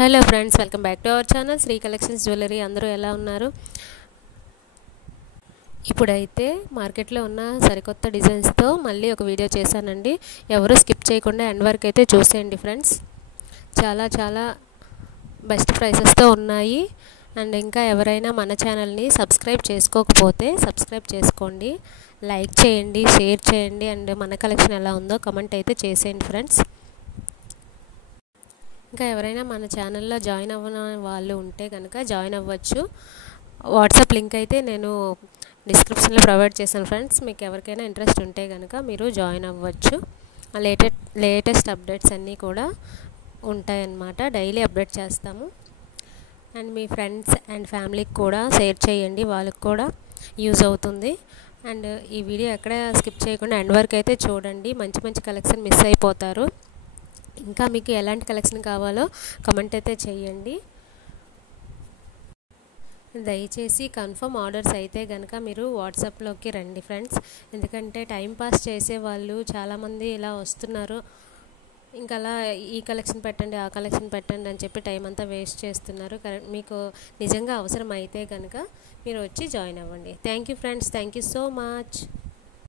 Hello friends, welcome back to our channel Sri collections jewellery. అందరూ ఎలా ఉన్నారు? ఇప్పుడైతే మార్కెట్లో ఉన్న సరికొత్త డిజైన్స్తో మళ్ళీ ఒక వీడియో చేశానండి. ఎవరు స్కిప్ చేయకుండా ఎండ్ వరకు అయితే చూసేయండి ఫ్రెండ్స్. చాలా బెస్ట్ ప్రైసెస్తో ఉన్నాయి. అండ్ ఇంకా ఎవరైనా మన ఛానల్ని సబ్స్క్రైబ్ చేసుకోకపోతే సబ్స్క్రైబ్ చేసుకోండి, లైక్ చేయండి, షేర్ చేయండి. అండ్ మన కలెక్షన్ ఎలా ఉందో కమెంట్ అయితే చేసేయండి ఫ్రెండ్స్. ఇంకా ఎవరైనా మన ఛానల్లో జాయిన్ అవ్వని వాళ్ళు ఉంటే కనుక జాయిన్ అవ్వచ్చు. వాట్సాప్ లింక్ అయితే నేను డిస్క్రిప్షన్లో ప్రొవైడ్ చేశాను ఫ్రెండ్స్. మీకు ఎవరికైనా ఇంట్రెస్ట్ ఉంటే కనుక మీరు జాయిన్ అవ్వచ్చు. లేటెస్ట్ అప్డేట్స్ అన్నీ కూడా ఉంటాయన్నమాట. డైలీ అప్డేట్ చేస్తాము. అండ్ మీ ఫ్రెండ్స్ అండ్ ఫ్యామిలీకి కూడా షేర్ చేయండి, వాళ్ళకి కూడా యూజ్ అవుతుంది. అండ్ ఈ వీడియో ఎక్కడ స్కిప్ చేయకుండా ఎండ్ వరకు అయితే చూడండి. మంచి కలెక్షన్ మిస్ అయిపోతారు. ఇంకా మీకు ఎలాంటి కలెక్షన్ కావాలో కమెంట్ అయితే చేయండి. దయచేసి కన్ఫర్మ్ ఆర్డర్స్ అయితే కనుక మీరు వాట్సాప్లోకి రండి ఫ్రెండ్స్. ఎందుకంటే టైంపాస్ చేసేవాళ్ళు చాలామంది ఇలా వస్తున్నారు. ఇంకా అలా ఈ కలెక్షన్ పెట్టండి, ఆ కలెక్షన్ పెట్టండి అని చెప్పి టైం అంతా వేస్ట్ చేస్తున్నారు. మీకు నిజంగా అవసరం అయితే కనుక మీరు వచ్చి జాయిన్ అవ్వండి. Thank you friends, thank you so much.